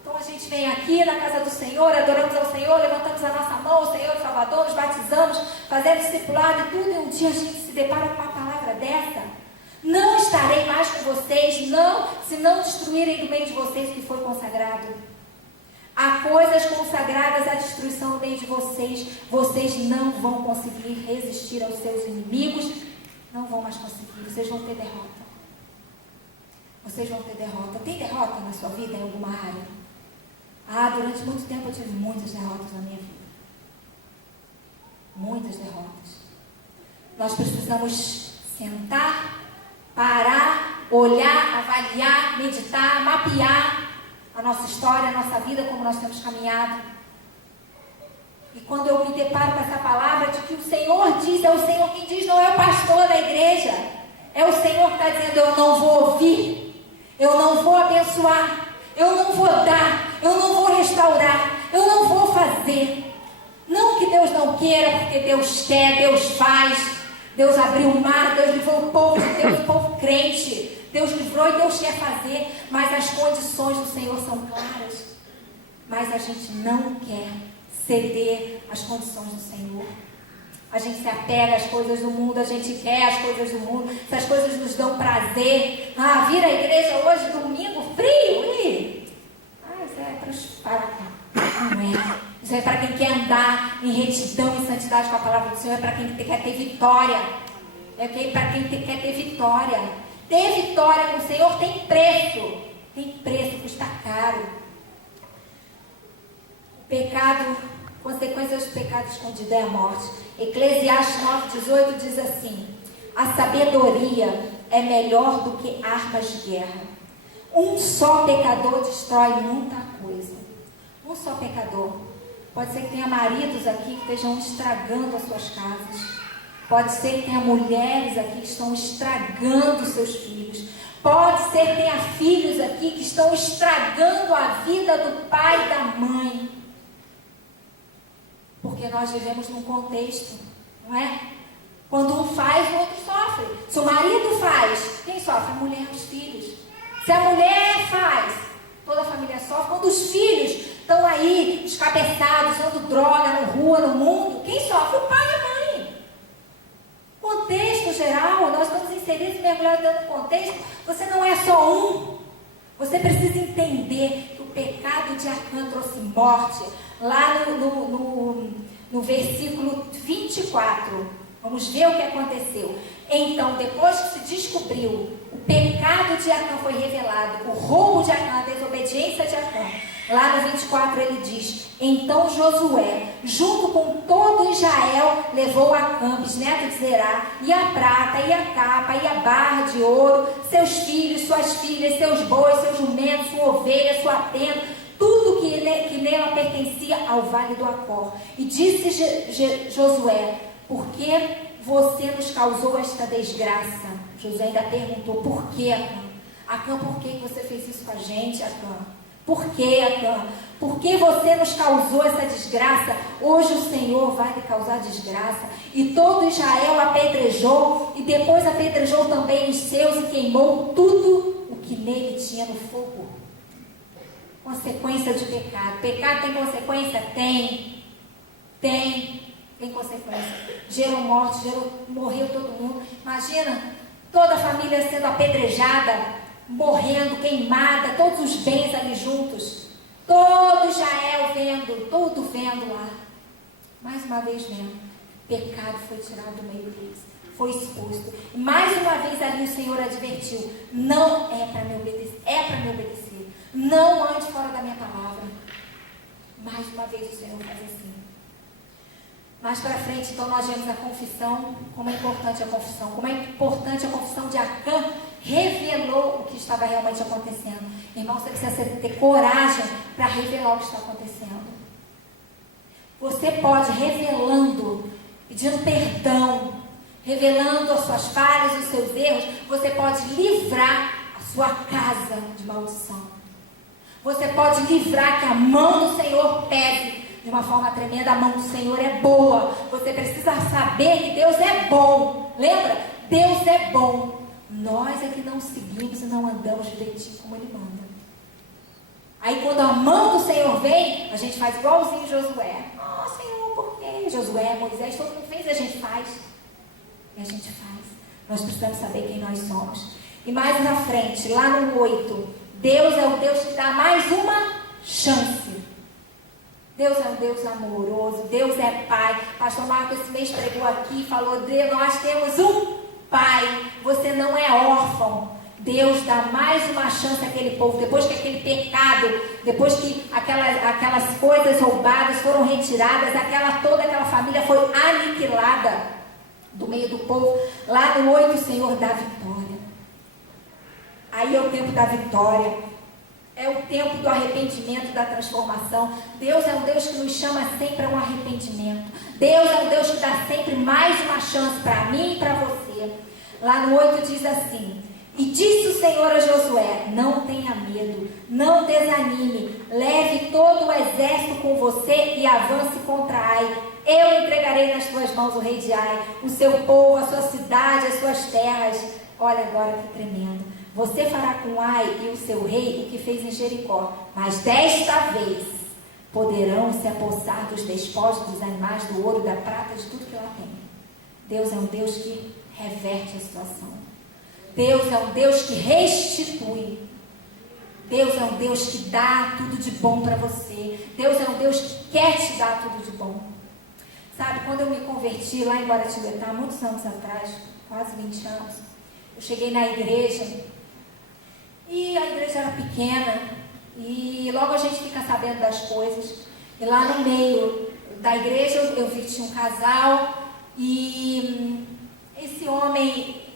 Então a gente vem aqui na casa do Senhor, adoramos ao Senhor, levantamos a nossa mão ao Senhor Salvador, nos batizamos, fazemos discipulado e tudo, e um dia a gente se depara com uma palavra dessa. Não estarei mais com vocês, não, se não destruírem do meio de vocês o que foi consagrado. Há coisas consagradas à destruição no meio de vocês, vocês não vão conseguir resistir aos seus inimigos, não vão mais conseguir, vocês vão ter derrota. Vocês vão ter derrota. Tem derrota na sua vida em alguma área? Durante muito tempo eu tive muitas derrotas na minha vida. Muitas derrotas. Nós precisamos sentar, parar, olhar, avaliar, meditar, mapear a nossa história, a nossa vida, como nós temos caminhado. E quando eu me deparo com essa palavra de que o Senhor diz, é o Senhor quem diz, não é o pastor da igreja. É o Senhor que está dizendo, eu não vou ouvir, eu não vou abençoar, eu não vou dar, eu não vou restaurar, eu não vou fazer. Não que Deus não queira, porque Deus quer, Deus faz. Deus abriu o mar, Deus livrou o povo de Deus, o povo crente. Deus livrou e Deus quer fazer, mas as condições do Senhor são claras. Mas a gente não quer ceder às condições do Senhor. A gente se apega às coisas do mundo, a gente quer as coisas do mundo, se as coisas nos dão prazer. Vir à igreja hoje, domingo, frio, isso é para cá. Não é. Isso é para quem quer andar em retidão e santidade com a palavra do Senhor, é para quem quer ter vitória. É para quem quer ter vitória. Ter vitória com o Senhor tem preço. Tem preço, custa caro. O pecado, consequências do pecado escondido é a morte. Eclesiastes 9:18 diz assim: a sabedoria é melhor do que armas de guerra. Um só pecador destrói muita coisa. Um só pecador. Pode ser que tenha maridos aqui que estejam estragando as suas casas. Pode ser que tenha mulheres aqui que estão estragando os seus filhos. Pode ser que tenha filhos aqui que estão estragando a vida do pai e da mãe. Porque nós vivemos num contexto, não é? Quando um faz, o outro sofre. Se o marido faz, quem sofre? A mulher, os filhos. Se a mulher faz, toda a família sofre. Quando os filhos estão aí, descabeçados, usando droga na rua, no mundo, quem sofre? O pai e a mãe. Contexto geral, nós estamos inseridos e mergulhados dentro do contexto. Você não é só um. Você precisa entender que o pecado de Acã trouxe morte. Lá no versículo 24, vamos ver o que aconteceu. Então, depois que se descobriu, o pecado de Acã foi revelado, o roubo de Acã, a desobediência de Acã. Lá no 24 ele diz: então Josué, junto com todo Israel, levou Acã, bisneto de Zerá, e a prata, e a capa, e a barra de ouro, seus filhos, suas filhas, seus bois, seus jumentos, sua ovelha, sua tenda, tudo que nela pertencia ao vale do Acor. E disse Josué: por que você nos causou esta desgraça? Josué ainda perguntou: por que, Acã? Acã, por que você fez isso com a gente, Acã? Por que, Acã? Por que você nos causou essa desgraça? Hoje o Senhor vai lhe causar desgraça. E todo Israel apedrejou, e depois apedrejou também os seus, e queimou tudo o que nele tinha no fogo. Consequência de pecado. Pecado tem consequência? Tem consequência. Gerou morte, morreu todo mundo. Imagina toda a família sendo apedrejada. morrendo, queimada, todos os bens ali juntos. Todo Israel vendo, tudo vendo lá. Mais uma vez vendo. Pecado foi tirado do meio deles. Foi exposto. E mais uma vez ali o Senhor advertiu. Não é para me obedecer. É para me obedecer. Não ande fora da minha palavra. Mais uma vez o Senhor faz assim. Mais para frente, então, nós vemos a confissão. Como é importante a confissão. Como é importante a confissão de Acã. Revelou o que estava realmente acontecendo. Irmão, você precisa ter coragem para revelar o que está acontecendo. Você pode, revelando, pedindo perdão, revelando as suas falhas, os seus erros, você pode livrar a sua casa de maldição. Você pode livrar que a mão do Senhor pese de uma forma tremenda. A mão do Senhor é boa. Você precisa saber que Deus é bom. Lembra? Deus é bom. Nós é que não seguimos e não andamos direitinho como Ele manda. Aí quando a mão do Senhor vem, a gente faz igualzinho Josué. Oh, Senhor, por quê? Josué, Moisés, todo mundo fez, a gente faz. E a gente faz. Nós precisamos saber quem nós somos. E mais na frente, lá no 8, Deus é o Deus que dá mais uma chance. Deus é um Deus amoroso, Deus é Pai. Pastor Marcos esse mês pregou aqui e falou, nós temos um Pai, você não é órfão. Deus dá mais uma chance àquele povo, depois que aquele pecado, depois que aquelas coisas roubadas foram retiradas, toda aquela família foi aniquilada do meio do povo. Lá no 8 o Senhor dá vitória. Aí é o tempo da vitória, é o tempo do arrependimento, da transformação. Deus é um Deus que nos chama sempre a um arrependimento. Deus é um Deus que dá sempre mais uma chance para mim e para você. Lá no 8 diz assim: e disse o Senhor a Josué, não tenha medo, não desanime, leve todo o exército com você e avance contra Ai. Eu entregarei nas tuas mãos o rei de Ai, o seu povo, a sua cidade, as suas terras. Olha agora que tremendo. Você fará com Ai e o seu rei o que fez em Jericó, mas desta vez poderão se apossar dos despojos, dos animais, do ouro, da prata, de tudo que lá tem. Deus é um Deus que reverte a situação. Deus é um Deus que restitui. Deus é um Deus que dá tudo de bom para você. Deus é um Deus que quer te dar tudo de bom. Sabe, quando eu me converti lá em Guaratinguetá, muitos anos atrás, quase 20 anos, eu cheguei na igreja e a igreja era pequena e logo a gente fica sabendo das coisas. E lá no meio da igreja eu vi que tinha um casal e esse homem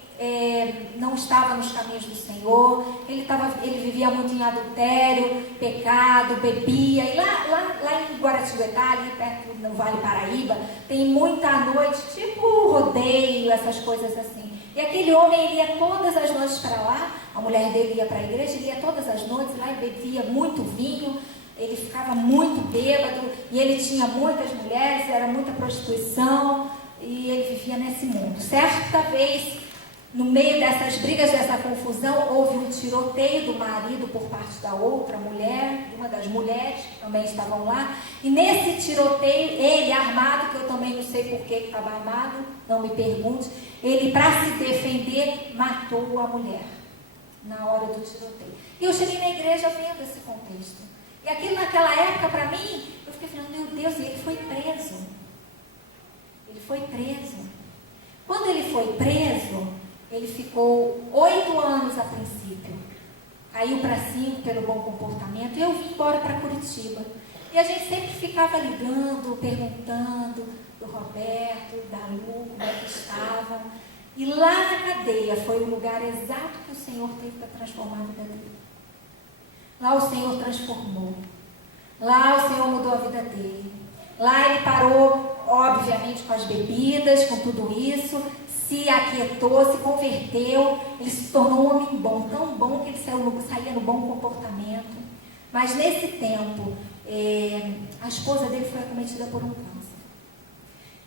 não estava nos caminhos do Senhor, ele vivia muito em adultério, pecado, bebia. E lá em Guaratinguetá, ali perto no Vale Paraíba, tem muita noite, tipo rodeio, essas coisas assim. E aquele homem, ele ia todas as noites para lá, a mulher dele ia para a igreja, ele ia todas as noites lá e bebia muito vinho, ele ficava muito bêbado, e ele tinha muitas mulheres, era muita prostituição, e ele vivia nesse mundo. Certa vez, no meio dessas brigas, dessa confusão, houve um tiroteio do marido por parte da outra mulher, de uma das mulheres que também estavam lá. E nesse tiroteio, ele armado, que eu também não sei por que estava armado, não me pergunte, ele, para se defender, matou a mulher na hora do tiroteio. E eu cheguei na igreja vendo esse contexto. E aquilo naquela época, para mim, eu fiquei falando, meu Deus, e ele foi preso. Ele foi preso. Quando ele foi preso, ele ficou 8 anos a princípio. Caiu para 5 pelo bom comportamento. E eu vim embora para Curitiba. E a gente sempre ficava ligando, perguntando do Roberto, da Lu, como é que estavam. E lá na cadeia foi o lugar exato que o Senhor teve para transformar a vida dele. Lá o Senhor transformou. Lá o Senhor mudou a vida dele. Lá ele parou, obviamente, com as bebidas, com tudo isso, se aquietou, se converteu, ele se tornou um homem bom, tão bom que ele saía no bom comportamento. Mas nesse tempo, a esposa dele foi acometida por um câncer.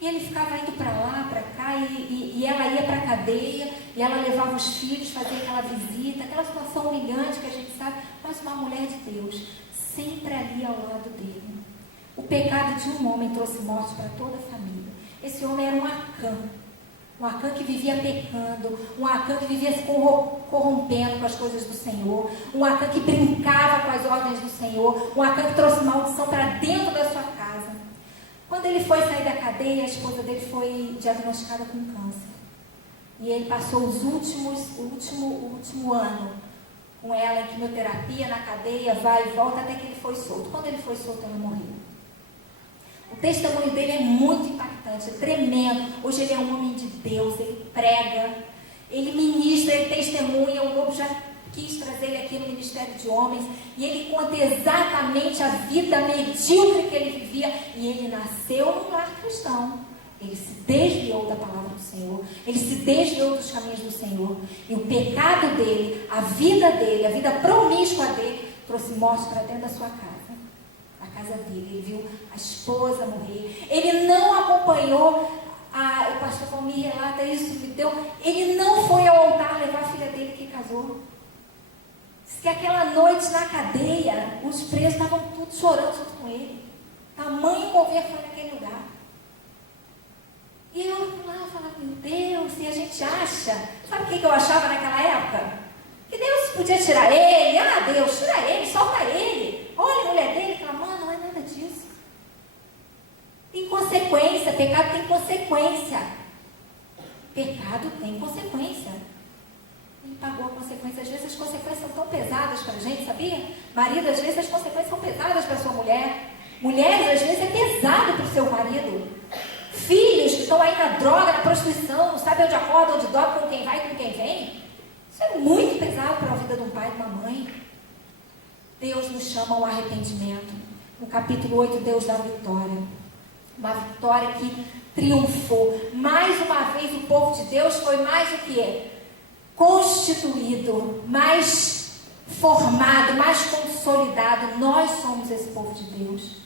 E ele ficava indo para lá, para cá, e ela ia para a cadeia, e ela levava os filhos, fazia aquela visita, aquela situação humilhante que a gente sabe, mas uma mulher de Deus, sempre ali ao lado dele. O pecado de um homem trouxe morte para toda a família. Esse homem era um Acã. Um Acã que vivia pecando, um Acã que vivia se corrompendo com as coisas do Senhor, um Acã que brincava com as ordens do Senhor, um Acã que trouxe maldição para dentro da sua casa. Quando ele foi sair da cadeia, a esposa dele foi diagnosticada com câncer. E ele passou o último ano com ela em quimioterapia, na cadeia, vai e volta, até que ele foi solto. Quando ele foi solto, ela morreu. O testemunho dele é muito impactante, é tremendo. Hoje ele é um homem de Deus, ele prega, ele ministra, ele testemunha. O Lobo já quis trazer ele aqui no Ministério de Homens, e ele conta exatamente a vida medíocre que ele vivia. E ele nasceu num lar cristão. Ele se desviou da palavra do Senhor, ele se desviou dos caminhos do Senhor. E o pecado dele, a vida promíscua dele, trouxe morte para dentro da sua casa. Casa dele, ele viu a esposa morrer, ele não acompanhou, o pastor Valmir relata isso, ele não foi ao altar levar a filha dele que casou. Diz que aquela noite na cadeia, os presos estavam todos chorando junto com ele, tamanho mover foi naquele lugar. E eu lá falava, meu Deus, e a gente acha, sabe o que eu achava naquela época? Que Deus podia tirar ele, Deus, tira ele, solta ele, olha a mulher dele, clamando, não é nada disso. Tem consequência, pecado tem consequência. Pecado tem consequência. Ele pagou a consequência, às vezes as consequências são tão pesadas para a gente, sabia? Marido, às vezes as consequências são pesadas para a sua mulher. Mulheres, às vezes é pesado para o seu marido. Filhos que estão aí na droga, na prostituição, não sabem onde acorda, onde dorme, com quem vai, com quem vem. Isso é muito pesado para a vida de um pai e de uma mãe. Deus nos chama ao arrependimento. No capítulo 8, Deus dá vitória. Uma vitória que triunfou. Mais uma vez o povo de Deus foi mais o que? Constituído, mais formado, mais consolidado. Nós somos esse povo de Deus.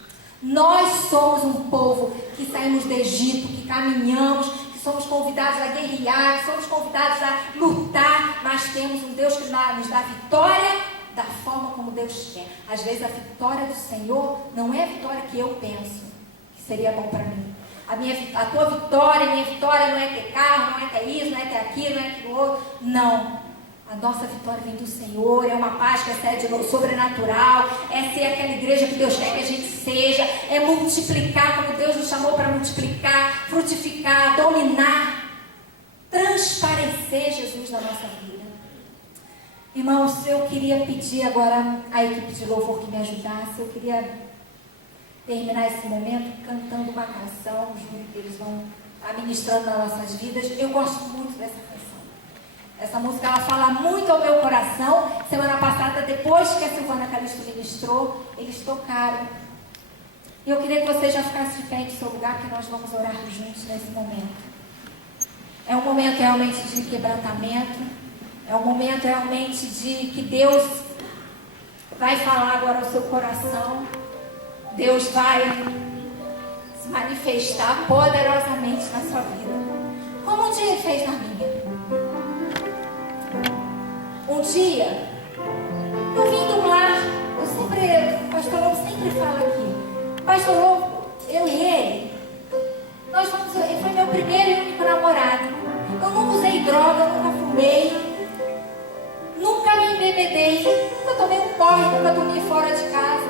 Nós somos um povo que saímos do Egito, que caminhamos, somos convidados a guerrear, somos convidados a lutar, mas temos um Deus que nos dá vitória da forma como Deus quer. Às vezes a vitória do Senhor não é a vitória que eu penso que seria bom para mim. A tua vitória, a minha vitória não é ter carro, não é ter isso, não é ter aquilo, não é aquilo outro. Não. A nossa vitória vem do Senhor, é uma paz que excede o sobrenatural, é ser aquela igreja que Deus quer que a gente seja, é multiplicar como Deus nos chamou para multiplicar, frutificar, dominar, transparecer Jesus na nossa vida. Irmãos, eu queria pedir agora à equipe de louvor que me ajudasse, eu queria terminar esse momento cantando uma canção, juro que eles vão estar ministrando nas nossas vidas. Eu gosto muito dessa canção. Essa música ela fala muito ao meu coração. Semana passada, depois que a Silvana Calisto ministrou, eles tocaram. E eu queria que você já ficasse de pé em seu lugar, que nós vamos orar juntos nesse momento. É um momento realmente de quebrantamento. É um momento realmente de que Deus vai falar agora ao seu coração. Deus vai se manifestar poderosamente na sua vida. Como um dia Ele fez na minha. Um dia, eu vim de um lar, o pastor Lobo sempre fala aqui, pastor Lobo, eu e ele foi meu primeiro e único namorado. Eu nunca usei droga, nunca fumei, nunca me embebedei, nunca tomei um porre, nunca dormi fora de casa,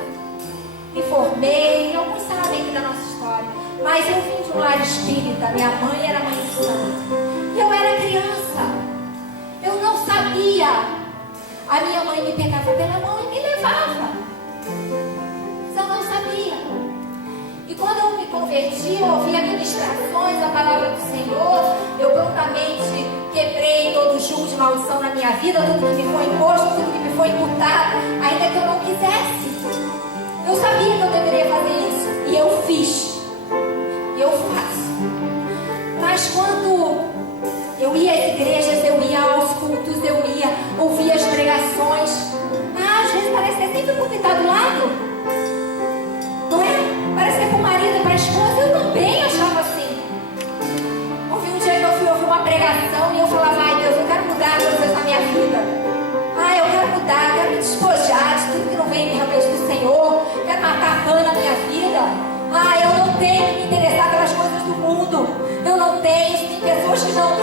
me formei, alguns sabem da nossa história, mas eu vim de um lar espírita, minha mãe era mãe de santo, e eu era criança. Eu não sabia. A minha mãe me pegava pela mão e me levava. Mas eu não sabia. E quando eu me converti, eu ouvi administrações da palavra do Senhor. Eu prontamente quebrei todo jugo de maldição na minha vida, tudo que me foi imposto, tudo que me foi imputado, ainda que eu não quisesse. Eu sabia que eu deveria fazer isso. E eu fiz. E eu faço. Mas quando eu ia às igrejas, eu ia aos cultos, eu ia ouvir as pregações. Às vezes parece que sempre por quem está do lado. Não é? Parece que é para o marido e para a esposa. Eu também achava assim. Houve um dia que eu fui ouvir uma pregação e eu falava, ai Deus, eu quero mudar coisas na minha vida. Ai, eu quero mudar, quero me despojar de tudo que não vem realmente do Senhor. Quero matar a cana na minha vida. Ai, eu não tenho que me interessar pelas coisas do mundo. Eu não tenho, tem pessoas que não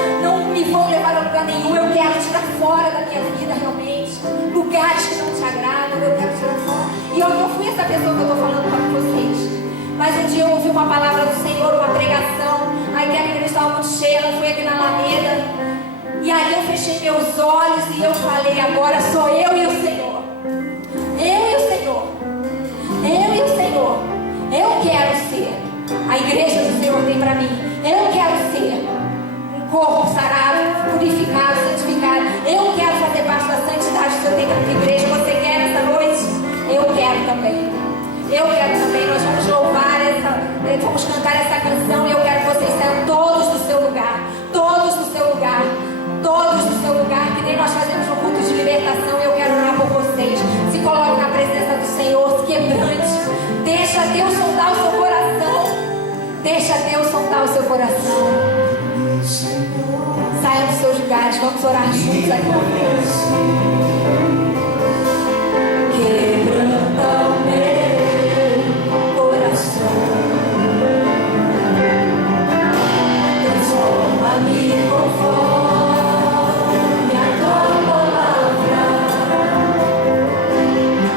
essa pessoa que eu estou falando para vocês. Mas um dia eu ouvi uma palavra do Senhor, uma pregação. Aí que a igreja estava muito cheia, ela foi aqui na Alameda. E aí eu fechei meus olhos e eu falei: agora sou eu e o Senhor. Eu e o Senhor. Eu e o Senhor. Eu quero ser a igreja do Senhor tem para mim. Eu quero ser um corpo sarado, purificado, santificado. Eu quero fazer parte da santidade que eu tenho para a igreja. Você quer essa noite? Eu quero também. Eu quero também. Nós vamos louvar vamos cantar essa canção. E eu quero que vocês saiam todos do seu lugar. Todos do seu lugar. Todos do seu lugar. Que nem nós fazemos no culto de libertação. Eu quero orar por vocês. Se coloque na presença do Senhor. Se quebrante. Deixa Deus sondar o seu coração. Deixa Deus sondar o seu coração. Saia dos seus lugares. Vamos orar juntos aqui na frente. Quebranta o meu coração. Transforma-me conforme a tua palavra.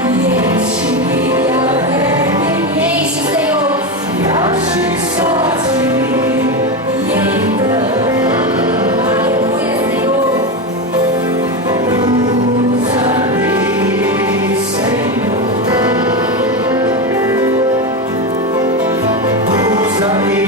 E enche-me até que enche, Senhor. Enche só a ti. E então, aleluia, Senhor. Usa-me, Senhor. Usa-me.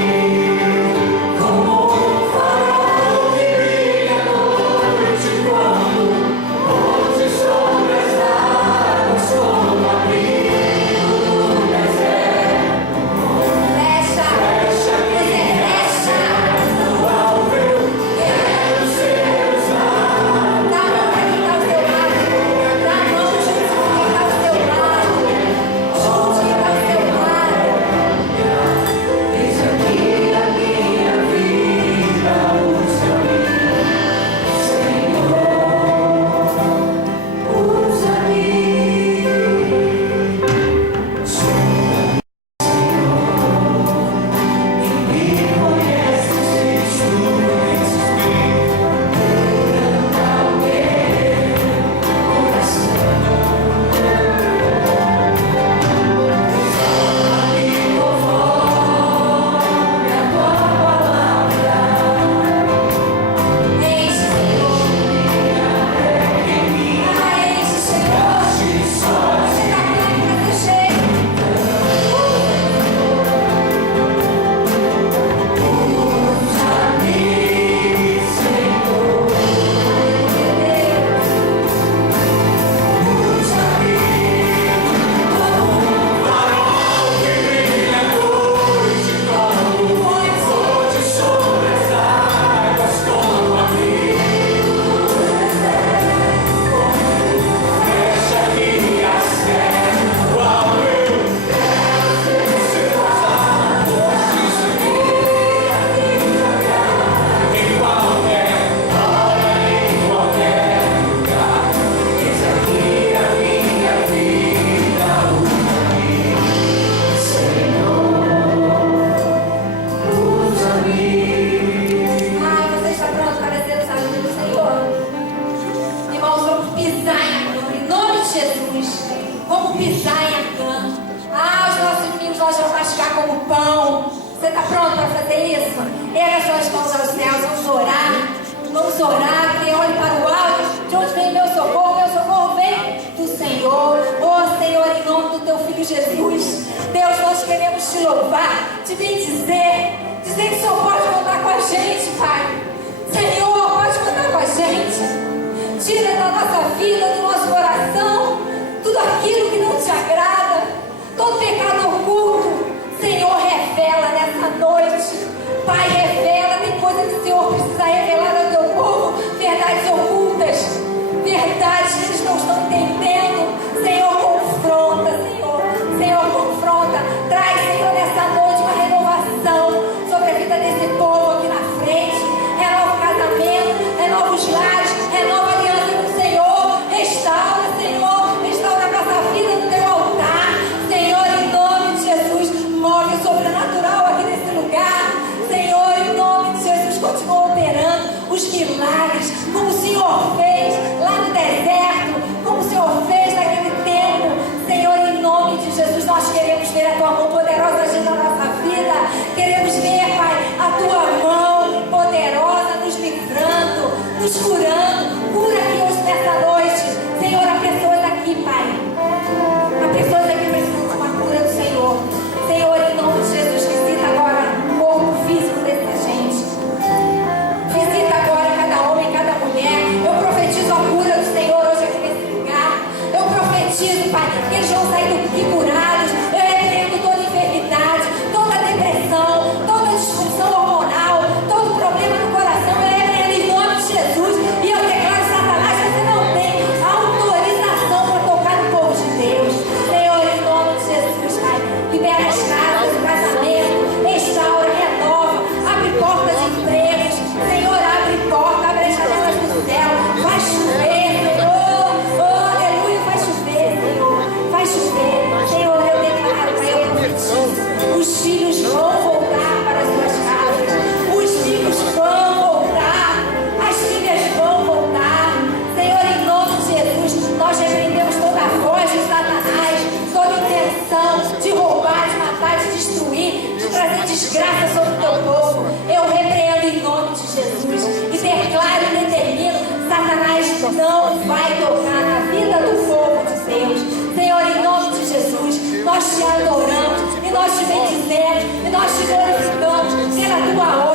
Sobrenatural aqui nesse lugar, Senhor, em nome de Jesus, continua operando. saindo aqui curados. Eu repreendo toda enfermidade, toda depressão, toda disfunção hormonal, todo problema no coração. Eu repreendo em nome de Jesus. E eu declaro, Satanás, você não tem autorização para tocar no povo de Deus. Senhor, em nome de Jesus, Pai, libera as casas, o casamento, restaura, renova, abre portas de empregos. Senhor, abre porta, abre as janelas do céu. Vai chover, Senhor. Oh, aleluia, vai chover, Senhor. Vai chover. Senhor, eu declaro, Pai, eu profetizo. Os filhos vão voltar para as suas casas. Os filhos vão voltar. As filhas vão voltar. Senhor, em nome de Jesus, nós repreendemos toda a voz de Satanás, toda intenção de roubar, de matar, de destruir, de trazer desgraça sobre o teu povo. Eu repreendo em nome de Jesus e declaro e determino: Satanás não vai tocar na vida do povo de Deus. Senhor, em nome de Jesus, nós te adoramos e nós te bendizemos e nós te glorificamos pela tua